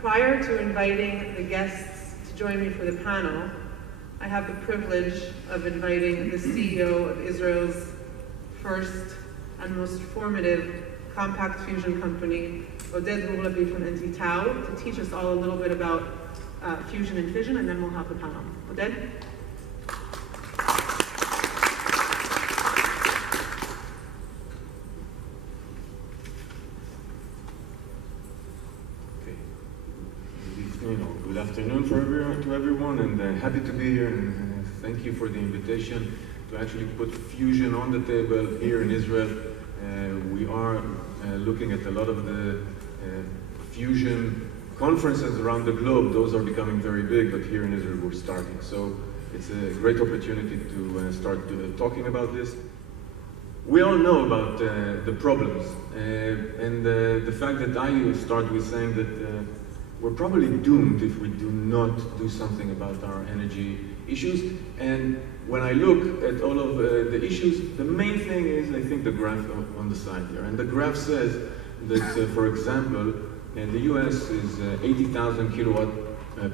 Prior to inviting the guests to join me for the panel, I have the privilege of inviting the CEO of Israel's first and most formative compact fusion company, Oded Gour-Lavie from nT-Tao, to teach us all a little bit about fusion and fission, and then we'll have the panel. Oded? Good afternoon to everyone, and happy to be here, and thank you for the invitation to actually put fusion on the table here in Israel. We are looking at a lot of the fusion conferences around the globe. Those are becoming very big, but here in Israel we're starting. So it's a great opportunity to start talking about this. We all know about the problems, and the fact that I start with saying that we're probably doomed if we do not do something about our energy issues. And when I look at all of the issues, the main thing is, I think, the graph on the side there. And the graph says that, for example, the US is 80,000 kilowatt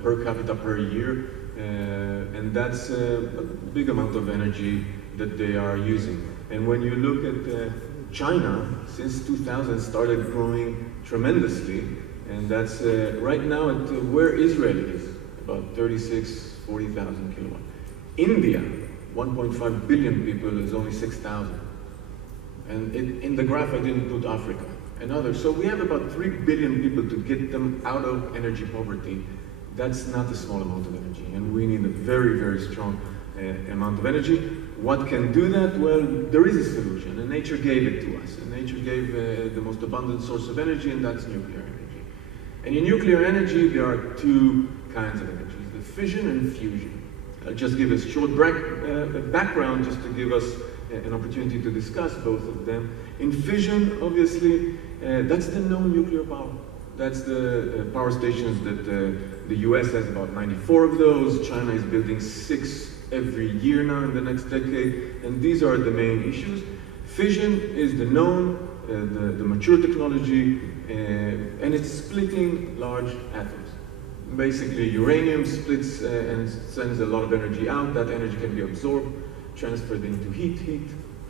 per capita per year, and that's a big amount of energy that they are using. And when you look at China, since 2000 started growing tremendously, and that's right now at where Israel is, about 40,000 kilowatt. India, 1.5 billion people, is only 6,000. And in the graph I didn't put Africa and others. So we have about 3 billion people to get them out of energy poverty. That's not a small amount of energy, and we need a very, very strong amount of energy. What can do that? Well, there is a solution, and nature gave it to us. And nature gave the most abundant source of energy, and that's nuclear energy. And in nuclear energy, there are two kinds of energies, the fission and fusion. I'll just give a short background just to give us an opportunity to discuss both of them. In fission, obviously, that's the known nuclear power. That's the power stations that the US has about 94 of those. China is building 6 every year now in the next decade, and these are the main issues. Fission is the known, the mature technology, and it's splitting large atoms. Basically, uranium splits and sends a lot of energy out. That energy can be absorbed, transferred into heat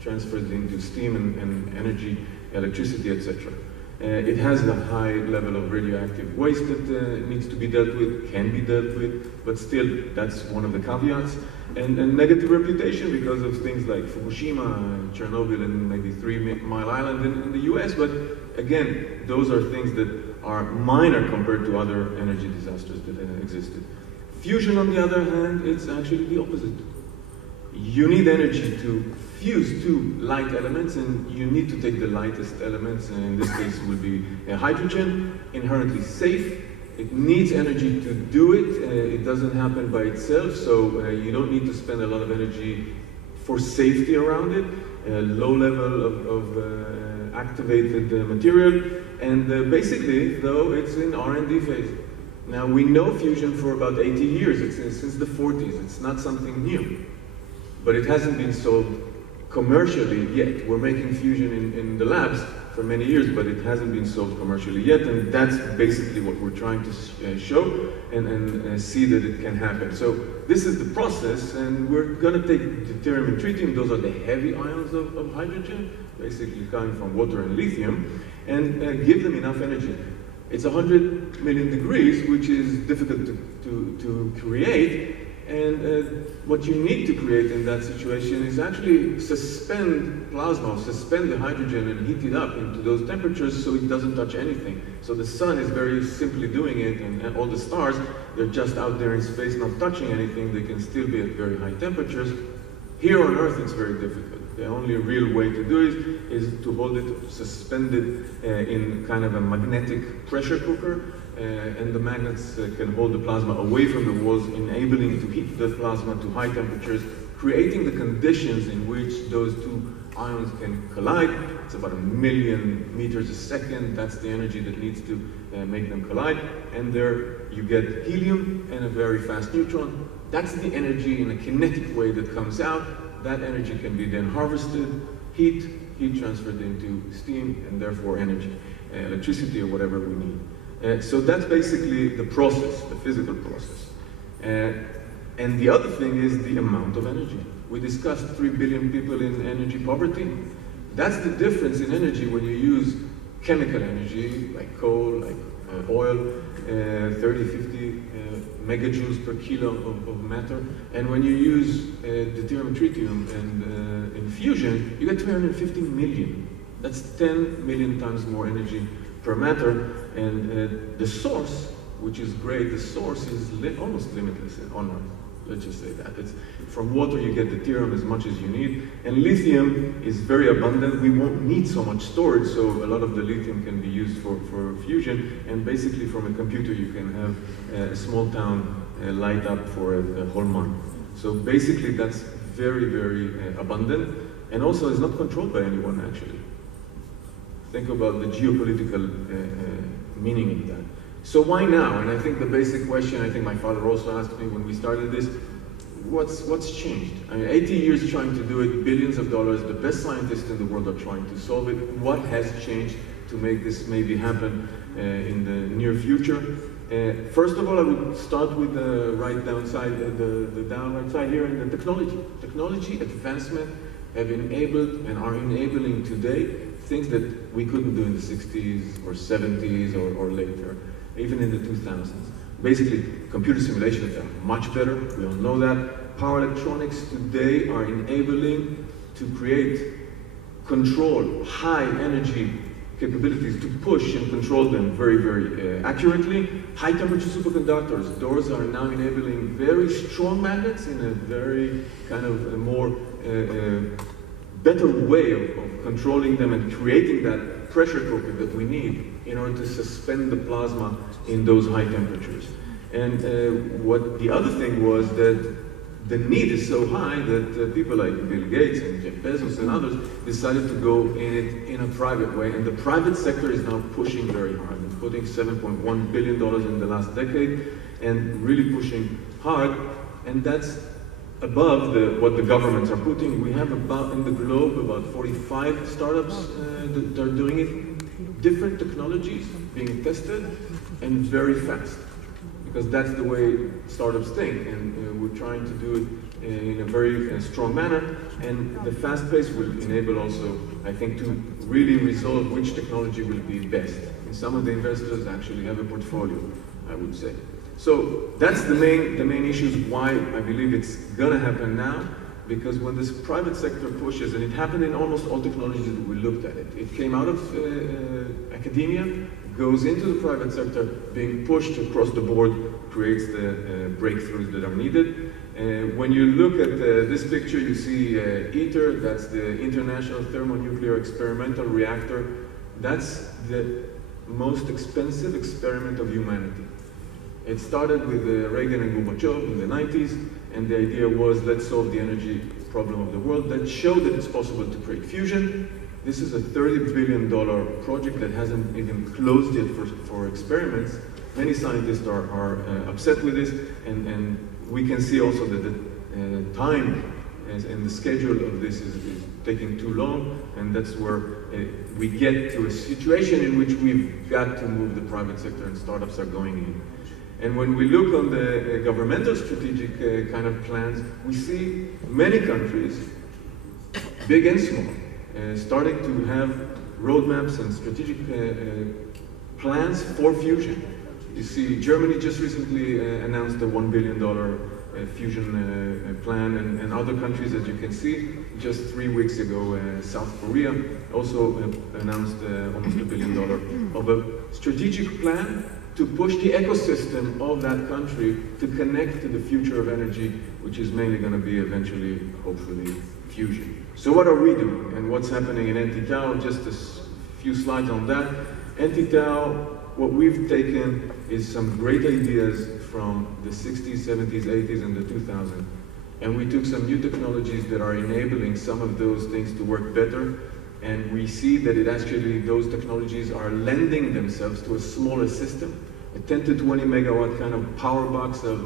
transferred into steam and energy, electricity, etc. It has a high level of radioactive waste that needs to be dealt with, can be dealt with, but still, that's one of the caveats. And negative reputation because of things like Fukushima, Chernobyl, and maybe 3 Mile Island in the US, but again, those are things that are minor compared to other energy disasters that existed. Fusion, on the other hand, it's actually the opposite. You need energy to fuse two light elements, and you need to take the lightest elements, and in this case it would be hydrogen, inherently safe. It needs energy to do it. It doesn't happen by itself, so you don't need to spend a lot of energy for safety around it. Low level of activated material, and basically, though, it's in R&D phase. Now, we know fusion for about 80 years. It's since the 40s. It's not something new, but it hasn't been solved commercially yet. We're making fusion in the labs for many years, but it hasn't been solved commercially yet, and that's basically what we're trying to show and see that it can happen. So this is the process, and we're going to take deuterium and tritium, those are the heavy ions of hydrogen, basically coming from water and lithium, and give them enough energy. It's 100 million degrees, which is difficult to create, and what you need to create in that situation is actually suspend plasma, suspend the hydrogen and heat it up into those temperatures so it doesn't touch anything. So the sun is very simply doing it, and all the stars, they're just out there in space not touching anything. They can still be at very high temperatures. Here on Earth, it's very difficult. The only real way to do it is to hold it suspended in kind of a magnetic pressure cooker. And the magnets can hold the plasma away from the walls, enabling to heat the plasma to high temperatures, creating the conditions in which those two ions can collide. It's about 1 million meters a second. That's the energy that needs to make them collide. And there you get helium and a very fast neutron. That's the energy in a kinetic way that comes out. That energy can be then harvested, heat transferred into steam, and therefore energy, electricity or whatever we need. So that's basically the process, the physical process. And the other thing is the amount of energy. We discussed 3 billion people in energy poverty. That's the difference in energy when you use chemical energy, like coal, like oil, 30, 50 megajoules per kilo of matter. And when you use deuterium, tritium, and in fusion, you get 350 million. That's 10 million times more energy per matter. And the source, which is great, the source is almost limitless on Earth. Let's just say that. It's, from water you get deuterium as much as you need, and lithium is very abundant. We won't need so much storage, so a lot of the lithium can be used for fusion, and basically from a computer you can have a small town light up for a whole month. So basically that's very, very abundant, and also is not controlled by anyone actually. Think about the geopolitical meaning of that. So why now? And I think the basic question, I think my father also asked me when we started this, what's changed? I mean, 80 years trying to do it, billions of dollars, the best scientists in the world are trying to solve it. What has changed to make this maybe happen in the near future? First of all, I would start with the right downside, the down right side here, and the technology. Technology advancement have enabled and are enabling today things that we couldn't do in the 60s or 70s or later, even in the 2000s. Basically, computer simulations are much better, we all know that. Power electronics today are enabling to create, control high energy capabilities, to push and control them very, very accurately. High temperature superconductors, those are now enabling very strong magnets in a very kind of a more better way of controlling them and creating that pressure cooker that we need in order to suspend the plasma in those high temperatures. And what the other thing was that the need is so high that people like Bill Gates and Jeff Bezos and others decided to go in it in a private way, and the private sector is now pushing very hard. It's putting $7.1 billion in the last decade and really pushing hard, and that's above what the governments are putting. We have about, in the globe, about 45 startups that are doing it, different technologies being tested, and very fast. Because that's the way startups think, and we're trying to do it in a very strong manner, and the fast pace will enable also, I think, to really resolve which technology will be best. And some of the investors actually have a portfolio, I would say. So that's the main issues why I believe it's gonna happen now, because when this private sector pushes, and it happened in almost all technologies that we looked at it. It came out of academia, goes into the private sector, being pushed across the board, creates the breakthroughs that are needed. When you look at this picture, you see ITER, that's the International Thermonuclear Experimental Reactor. That's the most expensive experiment of humanity. It started with Reagan and Gorbachev in the 90s, and the idea was, let's solve the energy problem of the world. Let's show that it's possible to create fusion. This is a $30 billion project that hasn't even closed yet for experiments. Many scientists are upset with this, and we can see also that the time and the schedule of this is taking too long, and that's where we get to a situation in which we've got to move the private sector, and startups are going in. And when we look on the governmental strategic kind of plans, we see many countries, big and small, starting to have roadmaps and strategic plans for fusion. You see, Germany just recently announced a $1 billion fusion plan, and other countries, as you can see, just 3 weeks ago, South Korea also announced almost $1 billion of a strategic plan to push the ecosystem of that country to connect to the future of energy, which is mainly going to be eventually, hopefully, fusion. So what are we doing, and what's happening in nT-Tao? Just a few slides on that. nT-Tao, what we've taken is some great ideas from the 60s, 70s, 80s, and the 2000s, and we took some new technologies that are enabling some of those things to work better, and we see that it actually, those technologies are lending themselves to a smaller system, a 10 to 20 megawatt kind of power box of,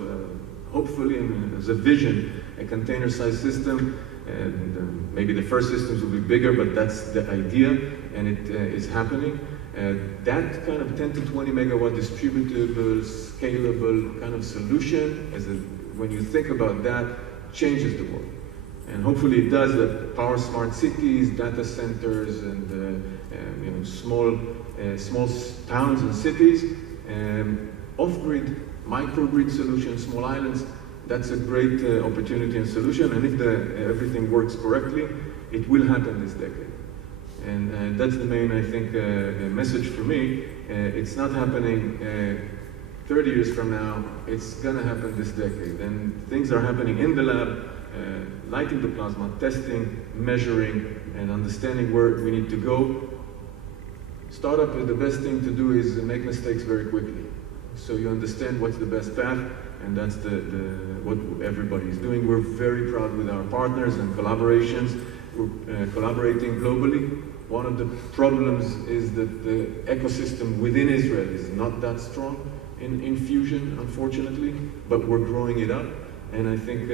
hopefully, as a vision, a container-sized system. And maybe the first systems will be bigger, but that's the idea, and it is happening. That kind of 10 to 20 megawatt distributable, scalable kind of solution, when you think about that, changes the world. And hopefully it does that. Power smart cities, data centers, and small towns and cities, off-grid, microgrid solutions, small islands. That's a great opportunity and solution. And if everything works correctly, it will happen this decade. And that's the main, I think, message for me. It's not happening 30 years from now. It's going to happen this decade. And things are happening in the lab, lighting the plasma, testing, measuring, and understanding where we need to go. Startup, the best thing to do is make mistakes very quickly. So you understand what's the best path, and that's what everybody is doing. We're very proud with our partners and collaborations. We're collaborating globally. One of the problems is that the ecosystem within Israel is not that strong in fusion, unfortunately, but we're growing it up. And I think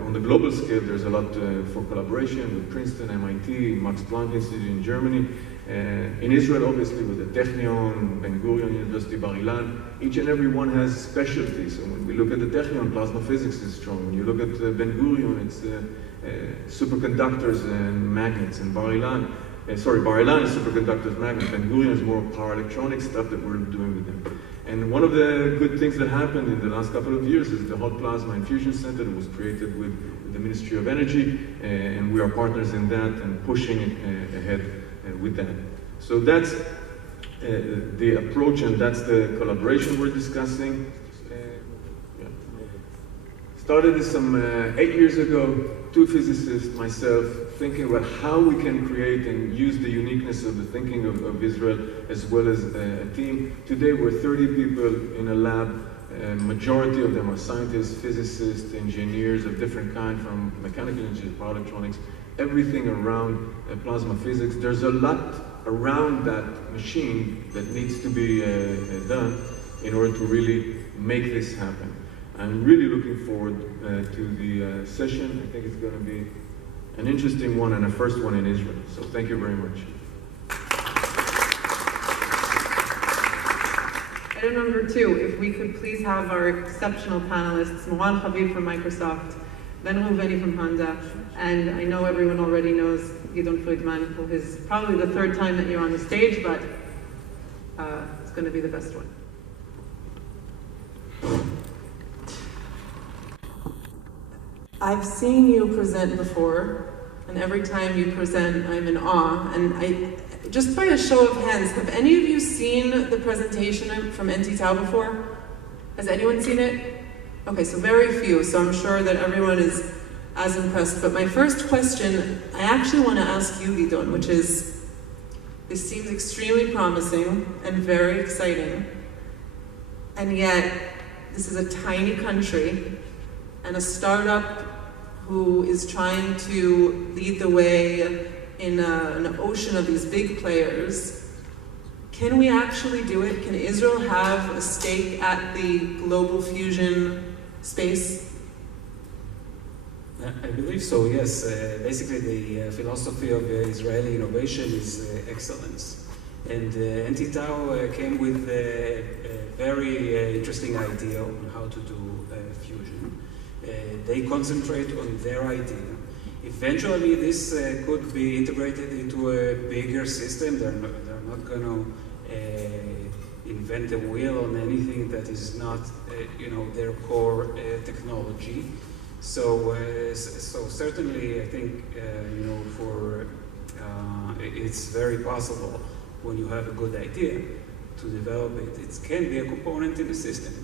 on the global scale, there's a lot for collaboration with Princeton, MIT, Max Planck Institute in Germany. In Israel, obviously, with the Technion, Ben Gurion, University Bar Ilan, each and every one has specialties. So when we look at the Technion, plasma physics is strong. When you look at Ben Gurion, it's superconductors and magnets. And Bar Ilan is superconductors, magnets. Ben Gurion is more power electronics stuff that we're doing with them. And one of the good things that happened in the last couple of years is the Hot Plasma Infusion Center that was created with the Ministry of Energy, and we are partners in that and pushing it ahead with that. So that's the approach, and that's the collaboration we're discussing. Started this some 8 years ago, 2 physicists, myself, thinking about how we can create and use the uniqueness of the thinking of Israel as well as a team. Today we're 30 people in a lab. Majority of them are scientists, physicists, engineers of different kind, from mechanical engineering, power electronics, everything around plasma physics. There's a lot around that machine that needs to be done in order to really make this happen. I'm really looking forward to the session. I think it's going to be an interesting one and a first one in Israel. So thank you very much. Item number 2, if we could please have our exceptional panelists, Moran Haviv from Microsoft, then Reuveni from Honda, and I know everyone already knows Gideon Friedmann, who is probably the 3rd time that you're on the stage, but it's going to be the best one. I've seen you present before, and every time you present, I'm in awe. And just by a show of hands, have any of you seen the presentation from nT-Tao before? Has anyone seen it? Okay, so very few, so I'm sure that everyone is as impressed. But my first question, I actually want to ask you, Gideon, which is, this seems extremely promising and very exciting, and yet this is a tiny country and a startup who is trying to lead the way in an ocean of these big players. Can we actually do it? Can Israel have a stake at the global fusion space? I believe so, yes. Basically, the philosophy of Israeli innovation is excellence. And nT-Tao came with a very interesting idea on how to do fusion. They concentrate on their idea. Eventually, this could be integrated into a bigger system. They're not going to invent a wheel on anything that is not, their core technology. So certainly, I think, it's very possible when you have a good idea to develop it. It can be a component in the system.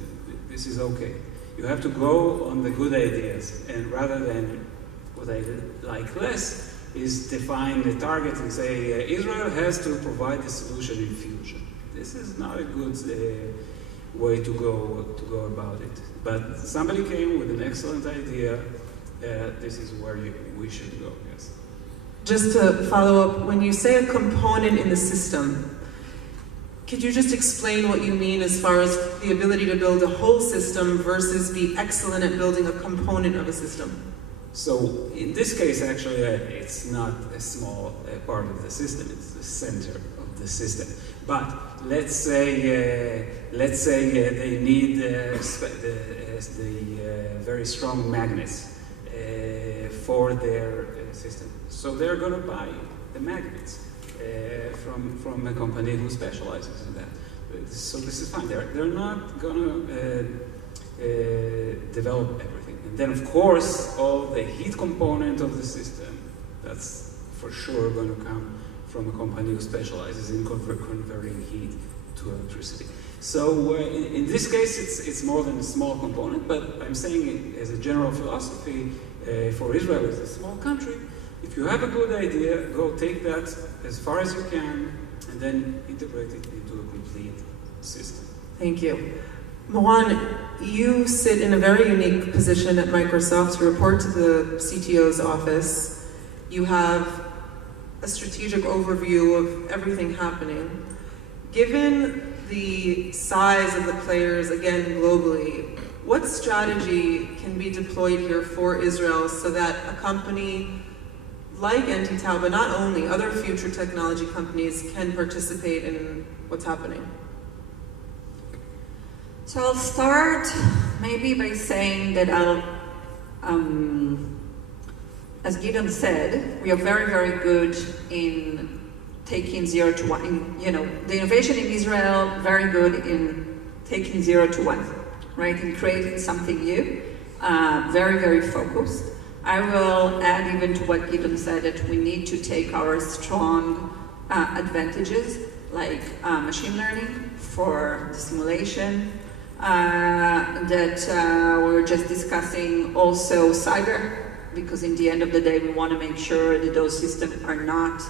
This is okay. You have to go on the good ideas, and rather than what I like less is define the target and say Israel has to provide the solution in fusion. This is not a good way to go about it. But somebody came with an excellent idea. This is where we should go. Yes. Just to follow up, when you say a component in the system, could you just explain what you mean as far as the ability to build a whole system versus be excellent at building a component of a system? So in this case, actually, it's not a small part of the system. It's the center of the system. But let's say they need the very strong magnets for their system. So they're going to buy the magnets from a company who specializes in that. So this is fine. They're not going to develop everything. And then, of course, all the heat component of the system, that's for sure going to come from a company who specializes in converting heat to electricity. So in this case, it's more than a small component, but I'm saying it as a general philosophy for Israel as a small country. If you have a good idea, go take that as far as you can, and then integrate it into a complete system. Thank you. Moran, you sit in a very unique position at Microsoft. You report to the CTO's office. You have a strategic overview of everything happening. Given the size of the players, again, globally, what strategy can be deployed here for Israel so that a company like nT-Tao, but not only, other future technology companies can participate in what's happening? So I'll start maybe by saying that as Gideon said, we are very, very good in taking 0 to 1. The innovation in Israel, very good in taking 0 to 1, right? In creating something new, very, very focused. I will add even to what Gideon said that we need to take our strong advantages like machine learning for simulation, that we were just discussing also cyber, because in the end of the day we want to make sure that those systems are not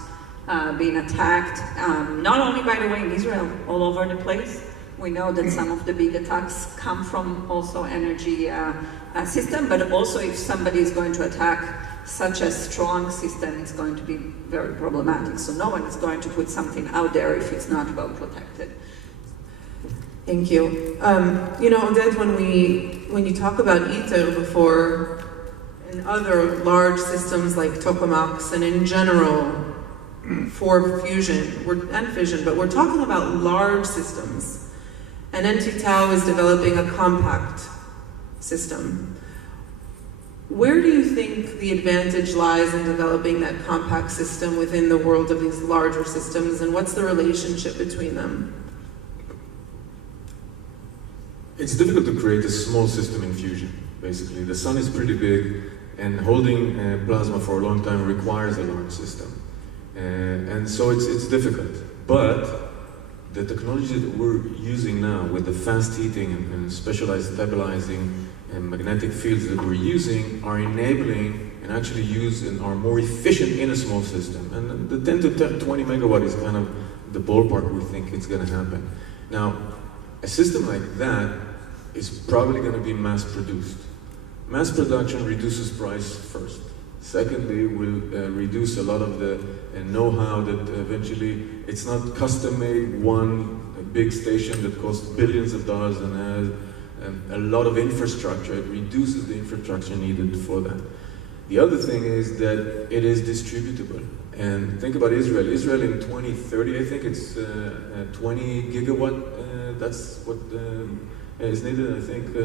being attacked, not only by the way in Israel, all over the place. We know that some of the big attacks come from also energy system, but also if somebody is going to attack such a strong system, it's going to be very problematic. So no one is going to put something out there if it's not well protected. Thank you. Oded, when you talk about ITER before, and other large systems like tokamaks, and in general for fusion and fission, but we're talking about large systems. And nT-Tao is developing a compact system. Where do you think the advantage lies in developing that compact system within the world of these larger systems, and what's the relationship between them? It's difficult to create a small system in fusion, basically. The sun is pretty big, and holding plasma for a long time requires a large system. And so it's difficult. But the technology that we're using now with the fast heating and specialized stabilizing and magnetic fields that we're using are enabling and actually use and are more efficient in a small system. And the 10 to 20 megawatt is kind of the ballpark we think it's going to happen. Now, a system like that is probably going to be mass produced. Mass production reduces price first. Secondly, will reduce a lot of the know-how that eventually it's not custom-made one big station that costs billions of dollars and has a lot of infrastructure. It reduces the infrastructure needed for that. The other thing is that it is distributable. And think about Israel. Israel in 2030, I think it's 20 gigawatt. That's what is needed. I think,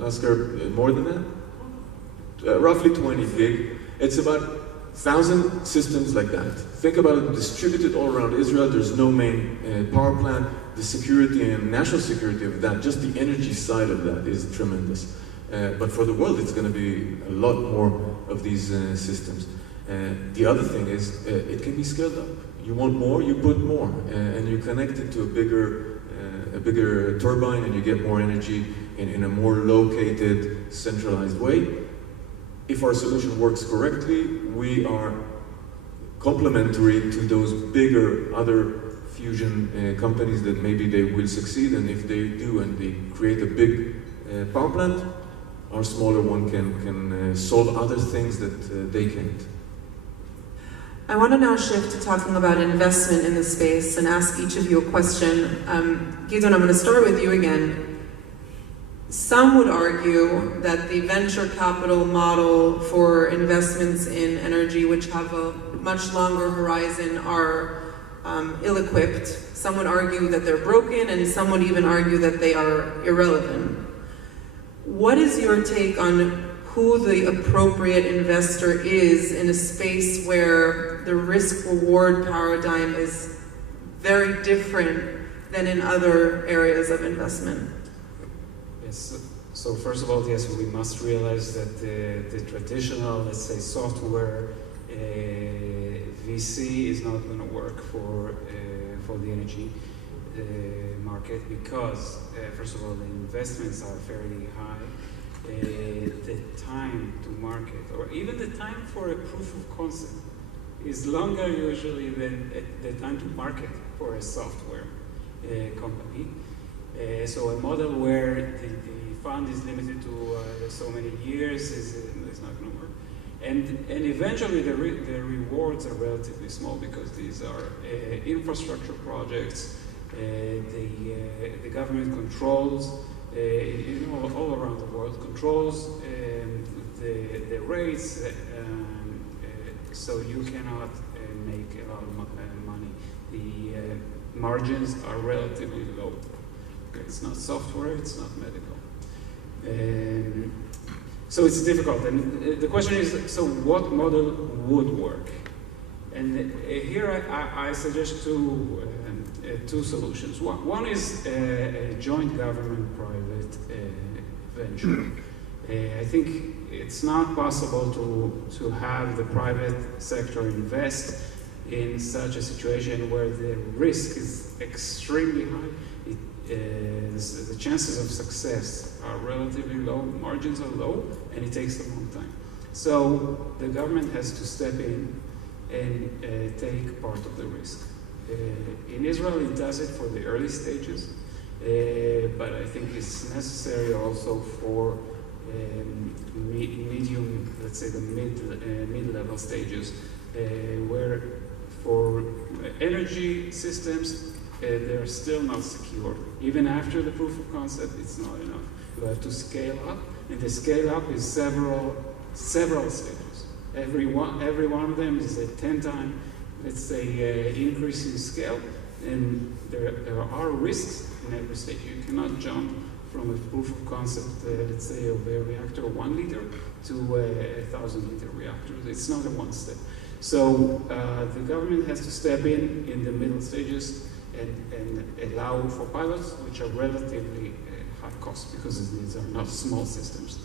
Lasker, more than that? Roughly 20 gig. It's about 1,000 systems like that. Think about it distributed all around Israel. There's no main power plant. The security and national security of that, just the energy side of that is tremendous. But for the world, it's going to be a lot more of these systems. The other thing is, it can be scaled up. You want more, you put more, and you connect it to a bigger turbine, and you get more energy in a more located, centralized way. If our solution works correctly, we are complementary to those bigger other fusion companies that maybe they will succeed, and if they do and they create a big power plant, our smaller one can solve other things that they can't. I want to now shift to talking about investment in the space and ask each of you a question. Gideon, I'm going to start with you again. Some would argue that the venture capital model for investments in energy, which have a much longer horizon, are ill-equipped. Some would argue that they're broken, and some would even argue that they are irrelevant. What is your take on who the appropriate investor is in a space where the risk-reward paradigm is very different than in other areas of investment? Yes. So first of all, yes, we must realize that the traditional, let's say, software VC is not going to work for the energy market because, first of all, the investments are fairly high. The time to market, or even the time for a proof of concept, is longer usually than the time to market for a software company. So a model where the fund is limited to so many years is not going to work. And eventually the rewards are relatively small because these are infrastructure projects. The government controls, all around the world, controls the rates, so you cannot make a lot of money. The margins are relatively low. It's not software, it's not medical. So it's difficult. And the question is, so what model would work? And here I suggest two solutions. One is a joint government-private venture. I think it's not possible to have the private sector invest in such a situation where the risk is extremely high. The chances of success are relatively low, margins are low, and it takes a long time. So the government has to step in and take part of the risk. In Israel, it does it for the early stages, but I think it's necessary also for medium, let's say the mid-level stages, where for energy systems, they're still not secure. Even after the proof of concept, it's not enough. You have to scale up, and the scale up is several stages. Every one of them is a 10 times, let's say, increase in scale, and there are risks in every stage. You cannot jump from a proof of concept, let's say, of a reactor 1 liter to a 1,000-liter reactor. It's not a one step. So the government has to step in the middle stages and allow for pilots, which are relatively high cost because these are not small systems.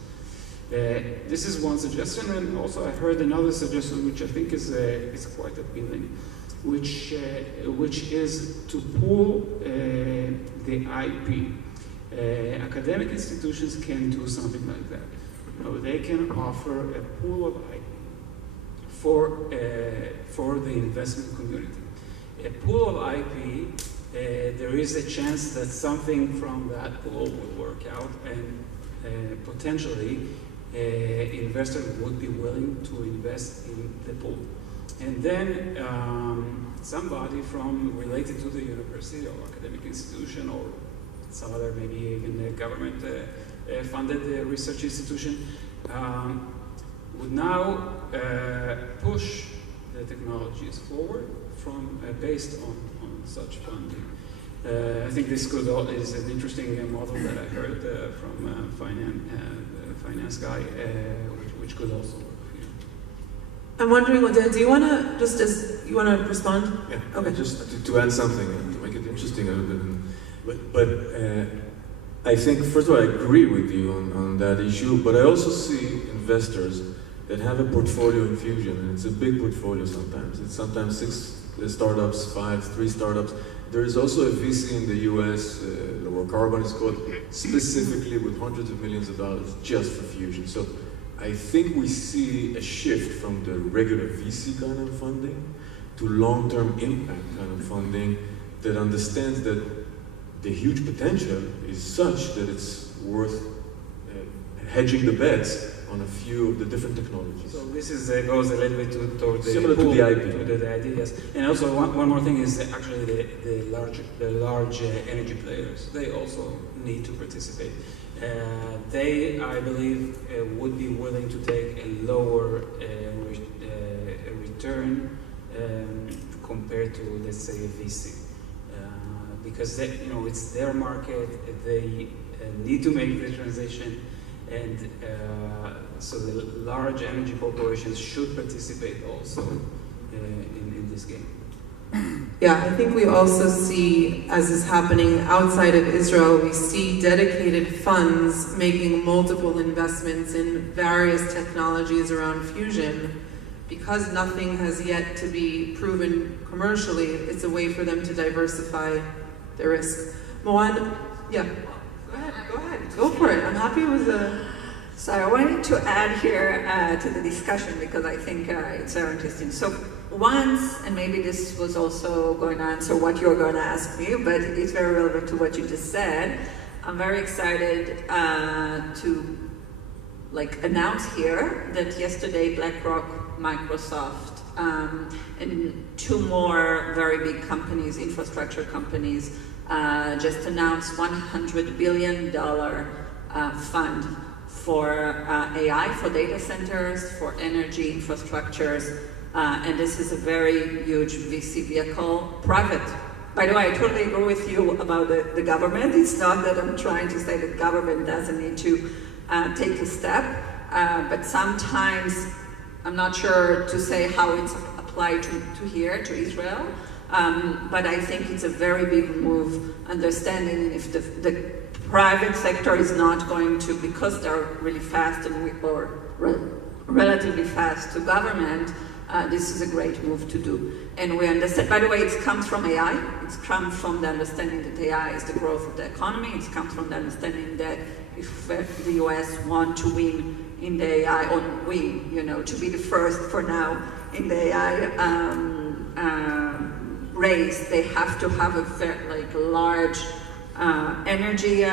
This is one suggestion, and also I heard another suggestion which I think is quite appealing, which is to pool the IP. Academic institutions can do something like that. They can offer a pool of IP for the investment community. A pool of IP, there is a chance that something from that pool will work out, and potentially investors would be willing to invest in the pool. And then somebody from related to the university or academic institution or some other, maybe even a government funded research institution would now push the technologies forward from based on such funding. I think this is an interesting model that I heard from finance guy, which could also work here. I'm wondering, Oded, do you want to respond? Yeah. Okay. Just to add something to make it interesting a little bit. But I think first of all I agree with you on that issue. But I also see investors that have a portfolio in fusion, and it's a big portfolio sometimes. It's sometimes 6 startups, 3 startups. There is also a VC in the US, Lower Carbon is called, specifically with hundreds of millions of dollars just for fusion. So I think we see a shift from the regular VC kind of funding to long-term impact kind of funding that understands that the huge potential is such that it's worth hedging the bets on a few of the different technologies. So this goes a little bit toward the similar pool, to the IP. to the idea, yes. And also one more thing is that actually the large energy players, they also need to participate. They, I believe, would be willing to take a lower return compared to, let's say, a VC. Because they, it's their market, they need to make the transition, and so the large energy corporations should participate also in this game. Yeah, I think we also see, as is happening outside of Israel, we see dedicated funds making multiple investments in various technologies around fusion. Because nothing has yet to be proven commercially, it's a way for them to diversify the risk. Moran, yeah, go ahead, go for it. I'm happy with the... So I wanted to add here to the discussion because I think it's very interesting. So once, and maybe this was also going to answer what you're going to ask me, but it's very relevant to what you just said. I'm very excited to announce here that yesterday BlackRock, Microsoft, and two more very big companies, infrastructure companies, just announced $100 billion fund for AI, for data centers, for energy infrastructures, and this is a very huge VC vehicle, private. By the way, I totally agree with you about the government. It's not that I'm trying to say that government doesn't need to take a step, but sometimes I'm not sure to say how it's applied to here, to Israel, but I think it's a very big move, understanding if the private sector is not going to, because they're really fast or relatively fast to government, this is a great move to do. And we understand, by the way, it comes from AI. It comes from the understanding that AI is the growth of the economy. It comes from the understanding that if the US want to win in the AI, or win, to be the first for now in the AI race, they have to have a large energy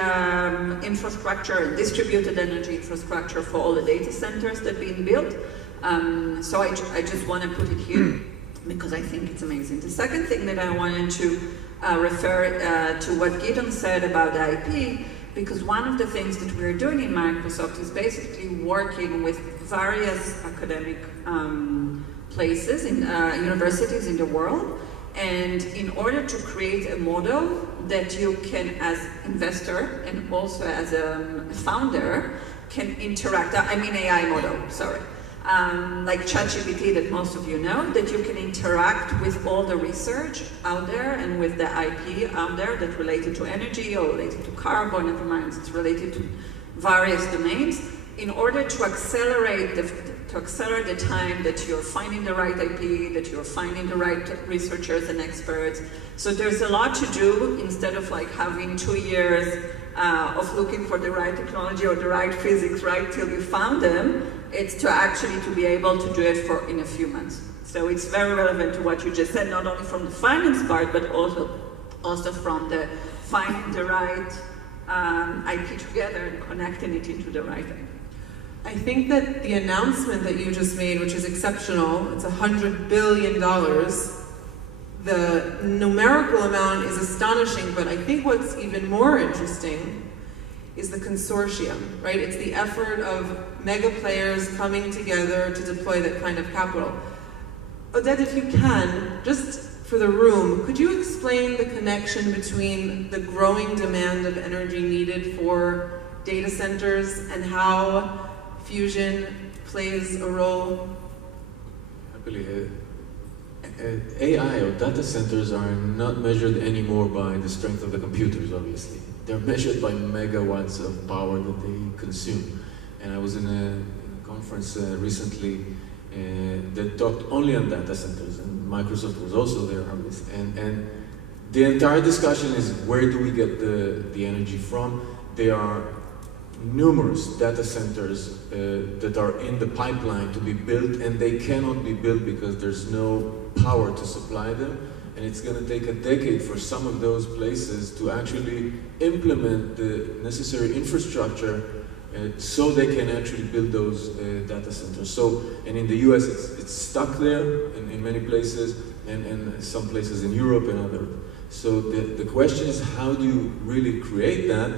infrastructure and distributed energy infrastructure for all the data centers that are being built. So I just want to put it here because I think it's amazing. The second thing that I wanted to refer to what Gideon said about the IP, because one of the things that we're doing in Microsoft is basically working with various academic places, in universities in the world, and in order to create a model that you can, as investor and also as a founder, can interact, I mean AI model, sorry. Like ChatGPT that most of you know, that you can interact with all the research out there and with the IP out there that related to energy or related to carbon, never mind, it's related to various domains, in order to accelerate the time that you're finding the right IP, that you're finding the right researchers and experts. So there's a lot to do instead of having 2 years of looking for the right technology or the right physics right till you found them. It's to actually to be able to do it in a few months. So it's very relevant to what you just said, not only from the finance part, but also from the finding the right IP together and connecting it into the right IP. I think that the announcement that you just made, which is exceptional, it's $100 billion. The numerical amount is astonishing, but I think what's even more interesting is the consortium, right? It's the effort of mega players coming together to deploy that kind of capital. Oded, if you can, just for the room, could you explain the connection between the growing demand of energy needed for data centers and how fusion plays a role? Happily, AI or data centers are not measured anymore by the strength of the computers, obviously. They're measured by megawatts of power that they consume. And I was in a conference recently that talked only on data centers, and Microsoft was also there, obviously. And the entire discussion is, where do we get the energy from? There are numerous data centers that are in the pipeline to be built, and they cannot be built because there's no power to supply them. And it's going to take a decade for some of those places to actually implement the necessary infrastructure so they can actually build those data centers. So, and in the US, it's stuck there in many places, and some places in Europe and other. So the question is, how do you really create that?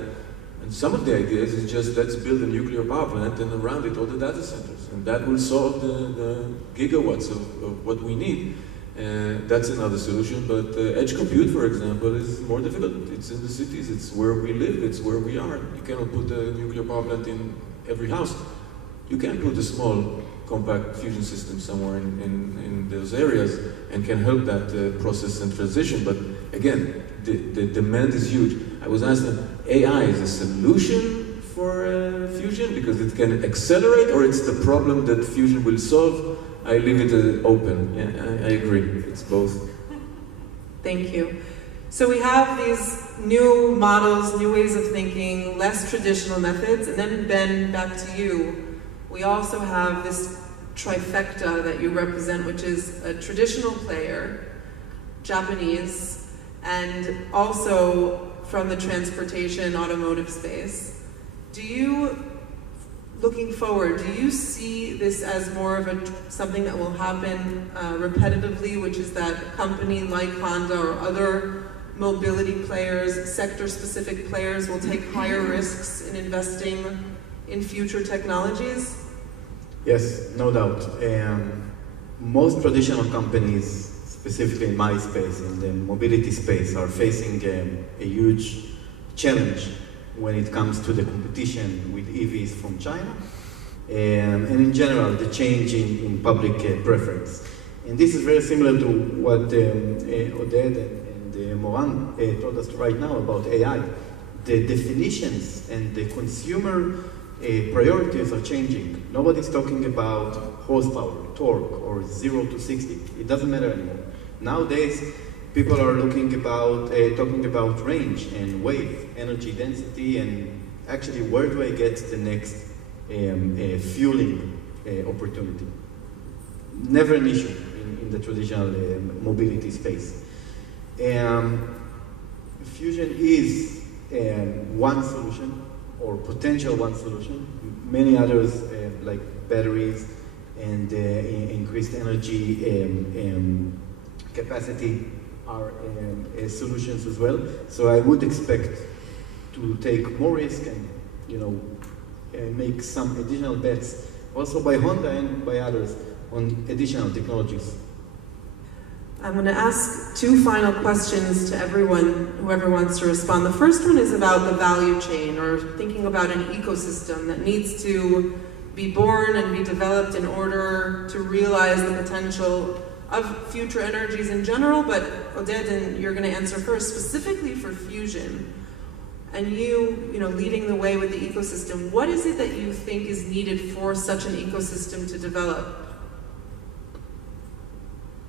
And some of the ideas is just, let's build a nuclear power plant and around it all the data centers. And that will solve the gigawatts of what we need. That's another solution, but edge compute, for example, is more difficult. It's in the cities, it's where we live, it's where we are. You cannot put a nuclear power plant in every house. You can put a small compact fusion system somewhere in those areas and can help that process and transition, but again, the demand is huge. I was asking, AI is a solution for fusion because it can accelerate, or it's the problem that fusion will solve? I leave it open. Yeah, I agree. It's both. Thank you. So we have these new models, new ways of thinking, less traditional methods, and then Ben, back to you. We also have this trifecta that you represent, which is a traditional player, Japanese, and also from the transportation automotive space. Do you, looking forward, do you see this as more of something that will happen repetitively, which is that a company like Honda or other mobility players, sector-specific players, will take higher risks in investing in future technologies? Yes, no doubt. Most traditional companies, specifically in my space, in the mobility space, are facing a huge challenge when it comes to the competition with EVs from China, and in general, the change in public preference. And this is very similar to what Oded and Moran told us right now about AI. The definitions and the consumer priorities are changing. Nobody's talking about horsepower, torque, or 0 to 60. It doesn't matter anymore. Nowadays, people are talking about range and weight, energy density, and actually where do I get the next fueling opportunity. Never an issue in the traditional mobility space. Fusion is one solution, or potential one solution. Many others, like batteries and increased energy capacity, are solutions as well. So I would expect to take more risk and make some additional bets, also by Honda and by others, on additional technologies. I'm going to ask two final questions to everyone, whoever wants to respond. The first one is about the value chain, or thinking about an ecosystem that needs to be born and be developed in order to realize the potential of future energies in general, but Oded, and you're going to answer first, specifically for fusion, and you leading the way with the ecosystem, what is it that you think is needed for such an ecosystem to develop?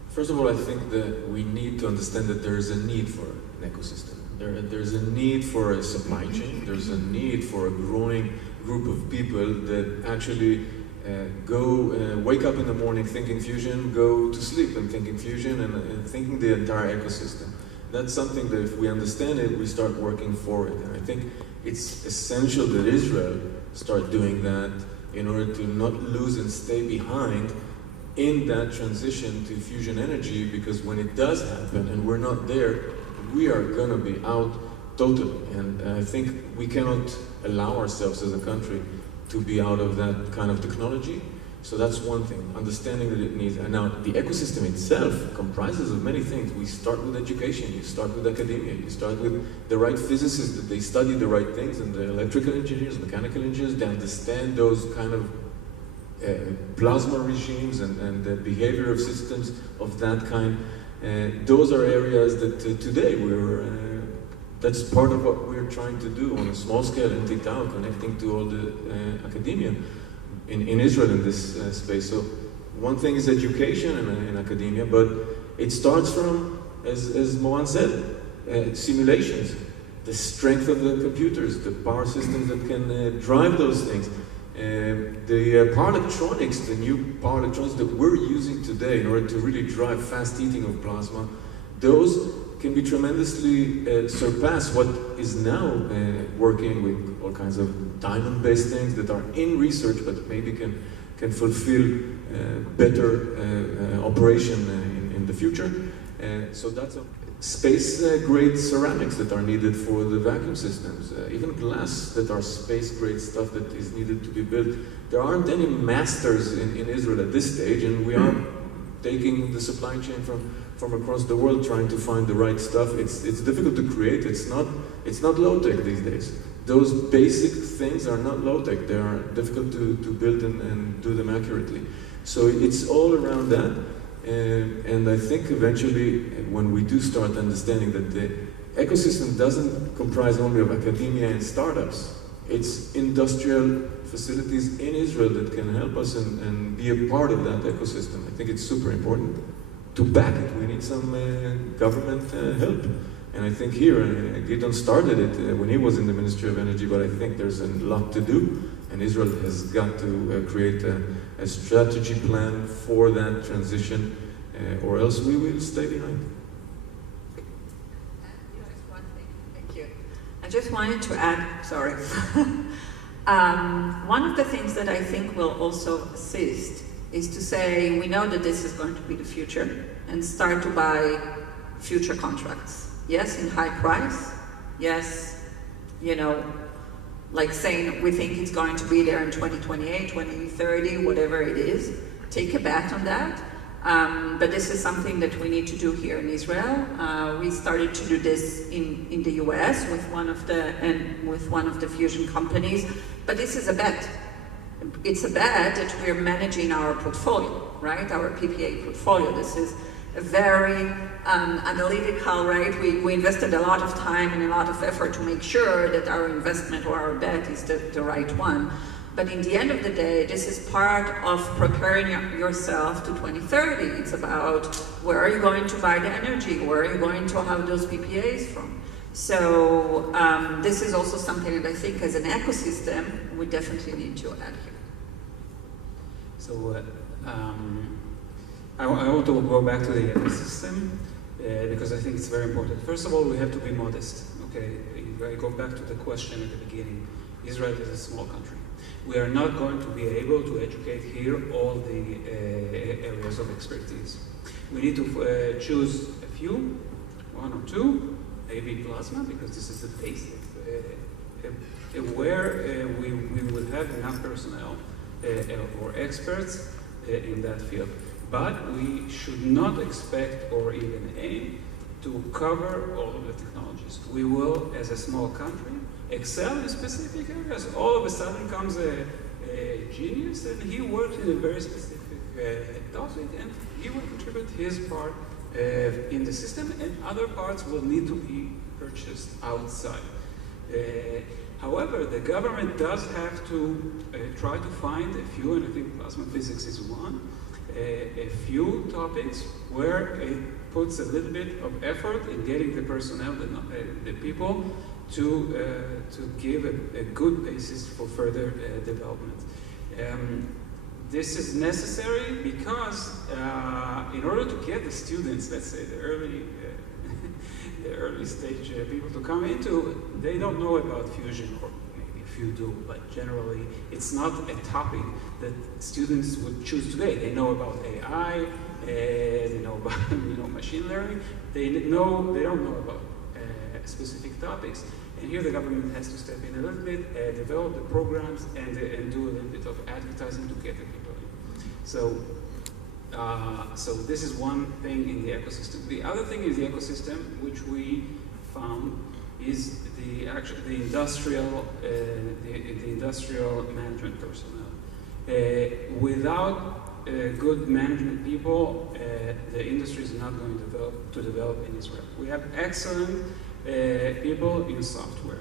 First of all, I think that we need to understand that there is a need for an ecosystem. There's a need for a supply chain. There's a need for a growing group of people that actually wake up in the morning thinking fusion, go to sleep and thinking fusion, and thinking the entire ecosystem. That's something that if we understand it, we start working for it. And I think it's essential that Israel start doing that in order to not lose and stay behind in that transition to fusion energy, because when it does happen and we're not there, we are going to be out totally. And I think we cannot allow ourselves as a country to be out of that kind of technology. So that's one thing, understanding that it needs. And now the ecosystem itself comprises of many things. We start with education, you start with academia, you start with the right physicists, that they study the right things, and the electrical engineers, mechanical engineers, they understand those kind of plasma regimes and the behavior of systems of that kind. Those are areas that today that's part of what we're trying to do on a small scale in nT-Tao, connecting to all the academia in Israel in this space. So one thing is education and academia, but it starts from, as Moran said, simulations, the strength of the computers, the power systems that can drive those things. The power electronics, the new power electronics that we're using today in order to really drive fast heating of plasma, those can be tremendously surpass what is now working with all kinds of diamond-based things that are in research, but maybe can fulfill better operation in the future. So that's a space-grade ceramics that are needed for the vacuum systems, even glass that are space-grade stuff that is needed to be built. There aren't any masters in Israel at this stage, and we are taking the supply chain from across the world, trying to find the right stuff. It's difficult to create. It's not low-tech these days. Those basic things are not low-tech. They are difficult to build and do them accurately. So it's all around that. And I think eventually, when we do start understanding that the ecosystem doesn't comprise only of academia and startups, it's industrial facilities in Israel that can help us and be a part of that ecosystem. I think it's super important. To back it, we need some government help. And I think here, Gideon started it when he was in the Ministry of Energy, but I think there's a lot to do. And Israel has got to create a strategy plan for that transition, or else we will stay behind. Thank you. I just wanted to add, sorry. One of the things that I think will also assist is to say, we know that this is going to be the future, and start to buy future contracts. Yes, in high price. Yes, like saying we think it's going to be there in 2028, 2030, whatever it is. Take a bet on that. But this is something that we need to do here in Israel. We started to do this in the US with one of the fusion companies. But this is a bet. It's a bet that we're managing our portfolio, right? Our PPA portfolio. This is a very analytical, right? We invested a lot of time and a lot of effort to make sure that our investment or our bet is the right one. But in the end of the day, this is part of preparing yourself to 2030. It's about where are you going to buy the energy? Where are you going to have those PPAs from? So this is also something that I think as an ecosystem, we definitely need to add here. So I want to go back to the ecosystem because I think it's very important. First of all, we have to be modest. Okay, if I go back to the question at the beginning, Israel is a small country. We are not going to be able to educate here all the areas of expertise. We need to choose a few, one or two, maybe plasma, because this is the basic, where we will have enough personnel or experts in that field. But we should not expect or even aim to cover all of the technologies. We will, as a small country, excel in specific areas. All of a sudden comes a genius and he worked in a very specific topic and he will contribute his part in the system, and other parts will need to be purchased outside. However, the government does have to try to find a few, and I think plasma physics is one, a few topics where it puts a little bit of effort in getting the personnel, the people, to give a good basis for further development. This is necessary because in order to get the students, let's say the early stage people to come into, they don't know about fusion, or maybe a few do, but generally it's not a topic that students would choose today. They know about AI, they know about machine learning. They don't know about specific topics. And here the government has to step in a little bit, develop the programs, and do a little bit of advertising to get the people in. So this is one thing in the ecosystem. The other thing in the ecosystem, which we found, is the industrial management personnel. Without good management people, the industry is not going to develop in Israel. We have excellent people in software.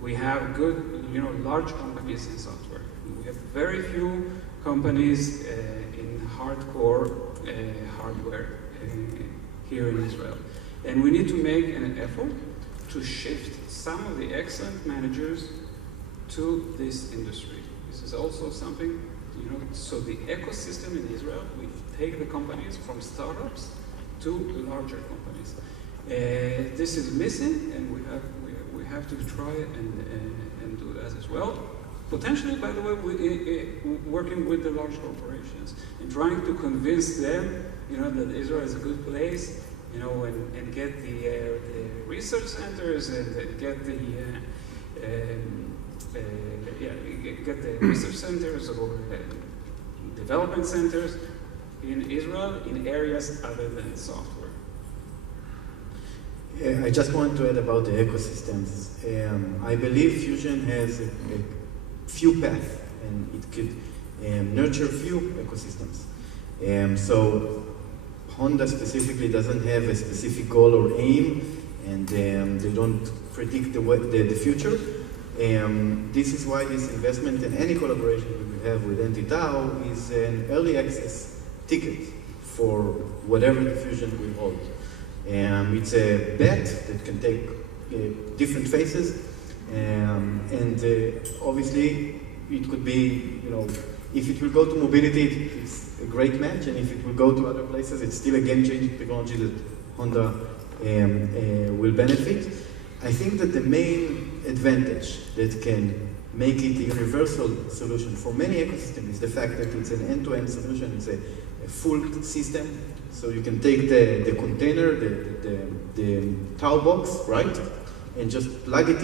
We have good, large companies in software. We have very few companies in hardcore hardware here in Israel. And we need to make an effort to shift some of the excellent managers to this industry. This is also something, so the ecosystem in Israel, we take the companies from startups to larger companies. This is missing, and we have to try and do that as well. Potentially, by the way, working with the large corporations and trying to convince them, that Israel is a good place, and get the research centers and get the research centers or development centers in Israel in areas other than software. I just want to add about the ecosystems. I believe Fusion has a few paths, and it could nurture few ecosystems. So Honda specifically doesn't have a specific goal or aim, and they don't predict the future. This is why this investment and any collaboration we have with nT-Tao is an early access ticket for whatever the fusion will hold. It's a bet that can take different phases, and obviously it could be, if it will go to mobility, it's a great match, and if it will go to other places, it's still a game-changing technology that Honda will benefit. I think that the main advantage that can make it a universal solution for many ecosystems is the fact that it's an end-to-end solution. It's a full system, so you can take the container, the Tao box, right, and just plug it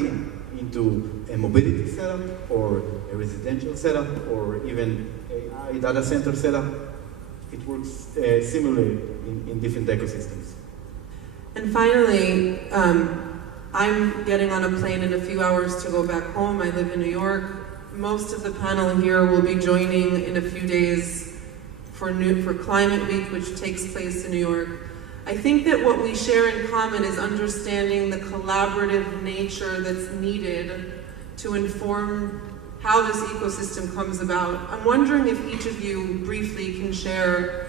into a mobility setup or a residential setup or even AI data center setup. It works similarly in different ecosystems. And finally, I'm getting on a plane in a few hours to go back home. I live in New York. Most of the panel here will be joining in a few days for Climate Week, which takes place in New York. I think that what we share in common is understanding the collaborative nature that's needed to inform how this ecosystem comes about. I'm wondering if each of you briefly can share,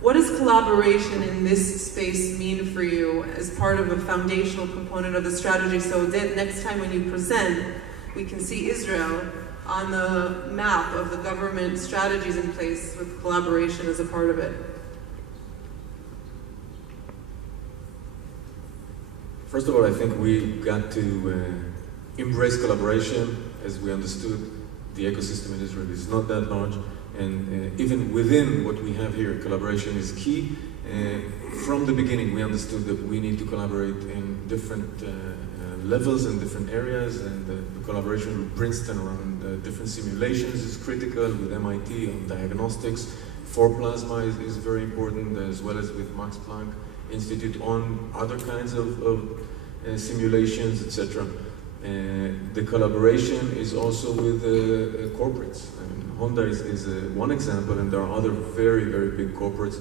what does collaboration in this space mean for you as part of a foundational component of the strategy, so that next time when you present, we can see Israel on the map of the government strategies in place with collaboration as a part of it? First of all, I think we got to embrace collaboration as we understood the ecosystem in Israel is not that large, and even within what we have here, collaboration is key. From the beginning, we understood that we need to collaborate in different levels and different areas, and the collaboration with Princeton around different simulations is critical, with MIT on diagnostics for plasma is very important, as well as with Max Planck Institute on other kinds of simulations, etc. The collaboration is also with corporates. I mean, Honda is one example, and there are other very, very big corporates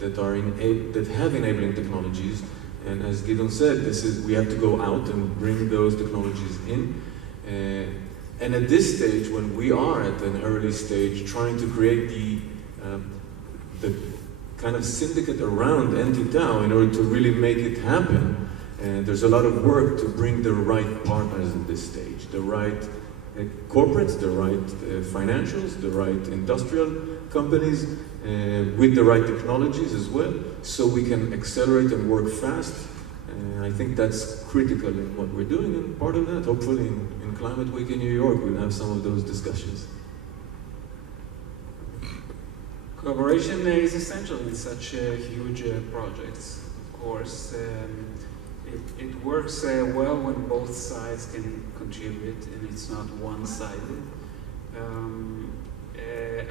that are that have enabling technologies. And as Gideon said, we have to go out and bring those technologies in. And at this stage, when we are at an early stage, trying to create the kind of syndicate around nT-Tao in order to really make it happen, there's a lot of work to bring the right partners at this stage, the right corporates, the right financials, the right industrial companies, with the right technologies as well, so we can accelerate and work fast. I think that's critical in what we're doing, and part of that, hopefully in Climate Week in New York, we'll have some of those discussions. Collaboration is essential in such huge projects, of course. It works well when both sides can contribute and it's not one-sided.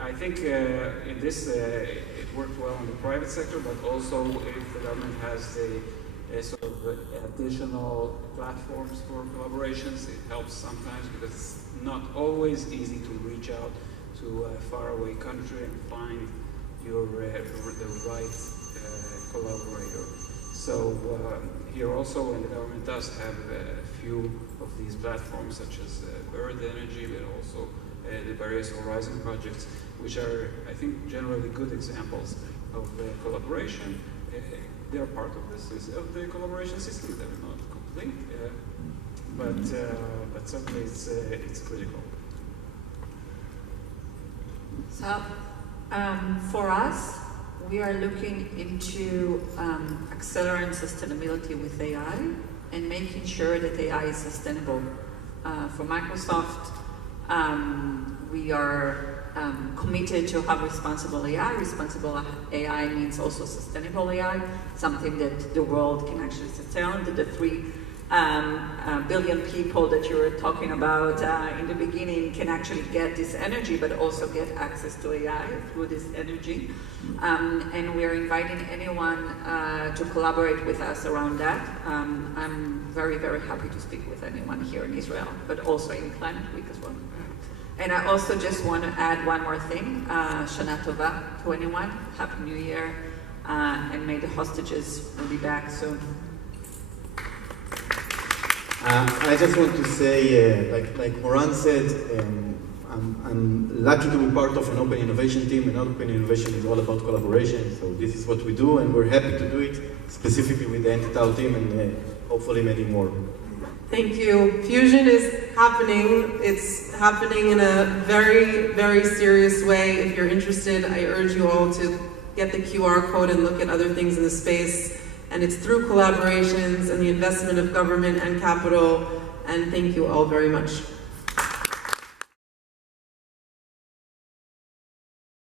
I think in this, it worked well in the private sector, but also if the government has sort of additional platforms for collaborations, it helps sometimes because it's not always easy to reach out to a faraway country and find the right collaborator. So here also, when the government does have a few of these platforms, such as Bird Energy, but also the various Horizon projects, which are, I think, generally good examples of collaboration. They're part of the collaboration system. They're not complete, but certainly it's critical. So, for us, we are looking into accelerating sustainability with AI and making sure that AI is sustainable. For Microsoft, we are committed to have responsible AI. Responsible AI means also sustainable AI, something that the world can actually sustain. The three billion people that you were talking about in the beginning can actually get this energy, but also get access to AI through this energy. And we're inviting anyone to collaborate with us around that. I'm very, very happy to speak with anyone here in Israel, but also in Climate Week as well. And I also just want to add one more thing. Shana Tova to anyone. Happy New Year. And may the hostages will be back soon. I just want to say, like Moran said, I'm lucky to be part of an open innovation team, and open innovation is all about collaboration, so this is what we do, and we're happy to do it, specifically with the nT-Tao team, and hopefully many more. Thank you. Fusion is happening. It's happening in a very, very serious way. If you're interested, I urge you all to get the QR code and look at other things in the space. And it's through collaborations and the investment of government and capital. And thank you all very much.